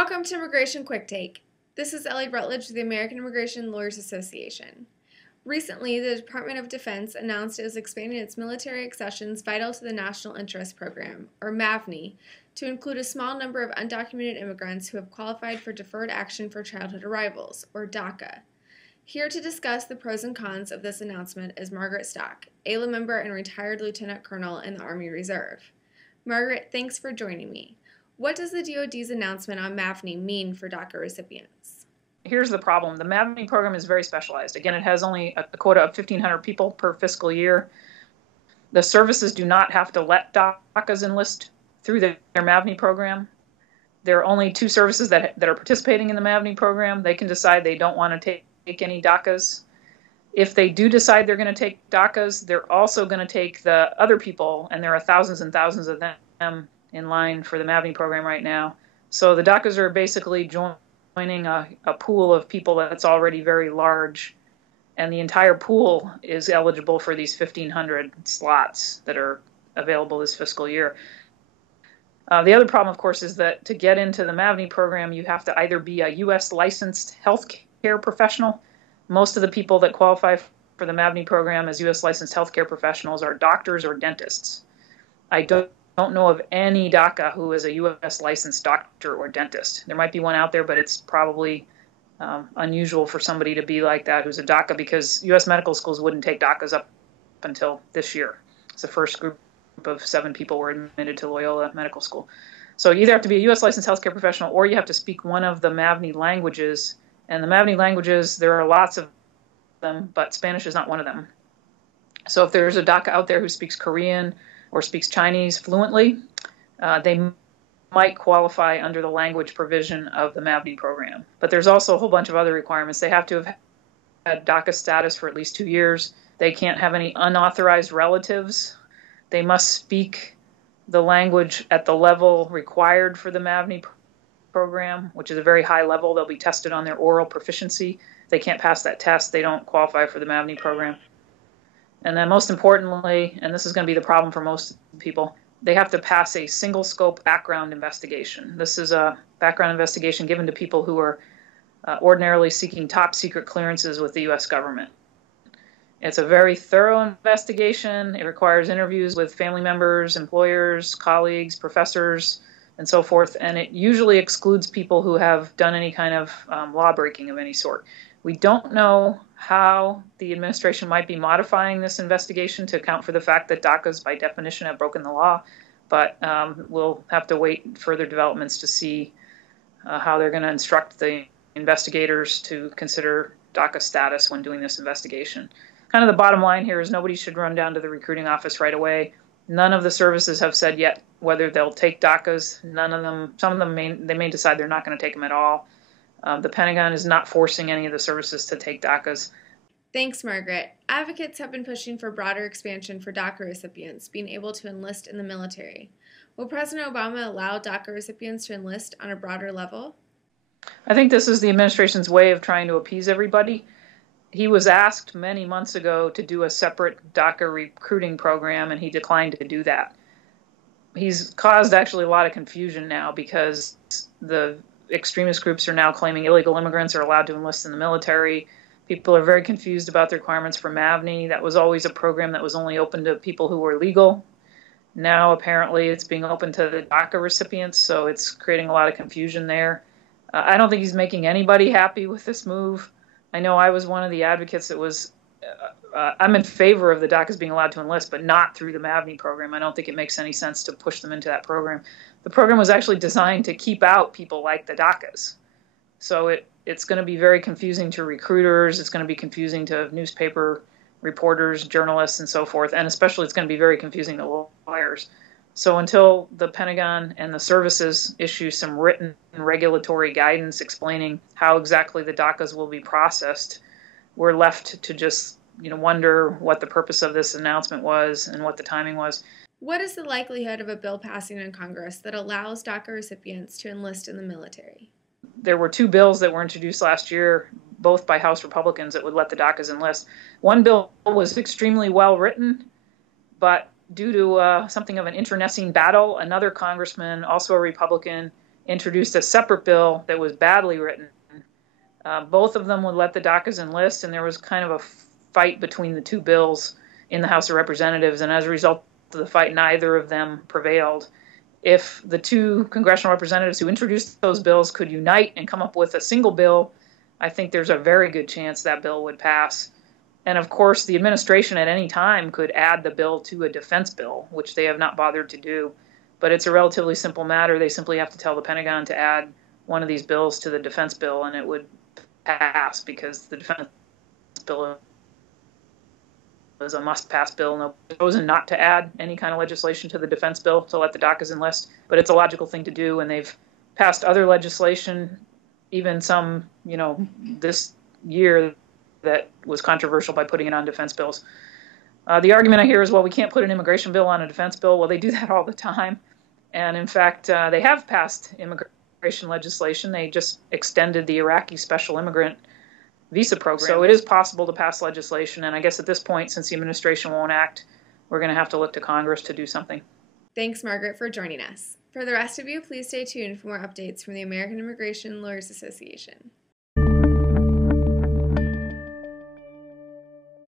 Welcome to Immigration Quicktake. This is Ellie Rutledge of the American Immigration Lawyers Association. Recently, the Department of Defense announced it is expanding its Military Accessions Vital to the National Interest Program, or MAVNI, to include a small number of undocumented immigrants who have qualified for Deferred Action for Childhood Arrivals, or DACA. Here to discuss the pros and cons of this announcement is Margaret Stock, AILA member and retired Lieutenant Colonel in the Army Reserve. Margaret, thanks for joining me. What does the DoD's announcement on MAVNI mean for DACA recipients? Here's the problem. The MAVNI program is very specialized. Again, it has only a quota of 1,500 people per fiscal year. The services do not have to let DACAs enlist through their MAVNI program. There are only two services that are participating in the MAVNI program. They can decide they don't want to take any DACAs. If they do decide they're going to take DACAs, they're also going to take the other people, and there are thousands and thousands of them in line for the MAVNI program right now. So the DACAs are basically joining a pool of people that's already very large, and the entire pool is eligible for these 1,500 slots that are available this fiscal year. The other problem, of course, is that to get into the MAVNI program, you have to either be a U.S. licensed healthcare professional. Most of the people that qualify for the MAVNI program as U.S. licensed healthcare professionals are doctors or dentists. I don't know of any DACA who is a U.S. licensed doctor or dentist. There might be one out there, but it's probably unusual for somebody to be like that who's a DACA, because U.S. medical schools wouldn't take DACAs up until this year. It's the first group of 7 people were admitted to Loyola Medical School. So you either have to be a U.S. licensed healthcare professional, or you have to speak one of the MAVNI languages. And the MAVNI languages, there are lots of them, but Spanish is not one of them. So if there's a DACA out there who speaks Korean or speaks Chinese fluently, they might qualify under the language provision of the MAVNI program. But there's also a whole bunch of other requirements. They have to have had DACA status for at least 2 years. They can't have any unauthorized relatives. They must speak the language at the level required for the MAVNI program, which is a very high level. They'll be tested on their oral proficiency. If they can't pass that test, they don't qualify for the MAVNI program. And then most importantly, and this is going to be the problem for most people, they have to pass a single scope background investigation. This is a background investigation given to people who are ordinarily seeking top secret clearances with the U.S. government. It's a very thorough investigation. It requires interviews with family members, employers, colleagues, professors, and so forth. And it usually excludes people who have done any kind of law breaking of any sort. We don't know how the administration might be modifying this investigation to account for the fact that DACAs by definition have broken the law, but we'll have to wait further developments to see how they're going to instruct the investigators to consider DACA status when doing this investigation. Kind of the bottom line here is nobody should run down to the recruiting office right away. None of the services have said yet whether they'll take DACAs. None of them, some of them may decide they're not going to take them at all. The Pentagon is not forcing any of the services to take DACAs. Thanks, Margaret. Advocates have been pushing for broader expansion for DACA recipients being able to enlist in the military. Will President Obama allow DACA recipients to enlist on a broader level? I think this is the administration's way of trying to appease everybody. He was asked many months ago to do a separate DACA recruiting program, and he declined to do that. He's caused actually a lot of confusion now because the extremist groups are now claiming illegal immigrants are allowed to enlist in the military. People are very confused about the requirements for MAVNI. That was always a program that was only open to people who were legal. Now, apparently, it's being open to the DACA recipients, so it's creating a lot of confusion there. I don't think he's making anybody happy with this move. I know I was one of the advocates that was, I'm in favor of the DACAs being allowed to enlist, but not through the MAVNI program. I don't think it makes any sense to push them into that program. The program was actually designed to keep out people like the DACAs. So it's going to be very confusing to recruiters. It's going to be confusing to newspaper reporters, journalists, and so forth. And especially it's going to be very confusing to lawyers. So until the Pentagon and the services issue some written regulatory guidance explaining how exactly the DACAs will be processed, we're left to just wonder what the purpose of this announcement was and what the timing was. What is the likelihood of a bill passing in Congress that allows DACA recipients to enlist in the military? There were 2 bills that were introduced last year, both by House Republicans, that would let the DACAs enlist. One bill was extremely well written, but due to something of an internecine battle, another congressman, also a Republican, introduced a separate bill that was badly written. Both of them would let the DACAs enlist, and there was kind of a fight between the two bills in the House of Representatives, and as a result of the fight, neither of them prevailed. If the two congressional representatives who introduced those bills could unite and come up with a single bill, I think there's a very good chance that bill would pass. And of course, the administration at any time could add the bill to a defense bill, which they have not bothered to do. But it's a relatively simple matter. They simply have to tell the Pentagon to add one of these bills to the defense bill, and it would pass, because the defense bill is a must-pass bill. No, chosen not to add any kind of legislation to the defense bill to let the DACAs enlist, but it's a logical thing to do, and they've passed other legislation, even some, this year, that was controversial by putting it on defense bills. The argument I hear is, well, we can't put an immigration bill on a defense bill. Well, they do that all the time, and in fact, they have passed immigration legislation. They just extended the Iraqi special immigrant visa program. So it is possible to pass legislation, and I guess at this point, since the administration won't act, we're going to have to look to Congress to do something. Thanks, Margaret, for joining us. For the rest of you, please stay tuned for more updates from the American Immigration Lawyers Association.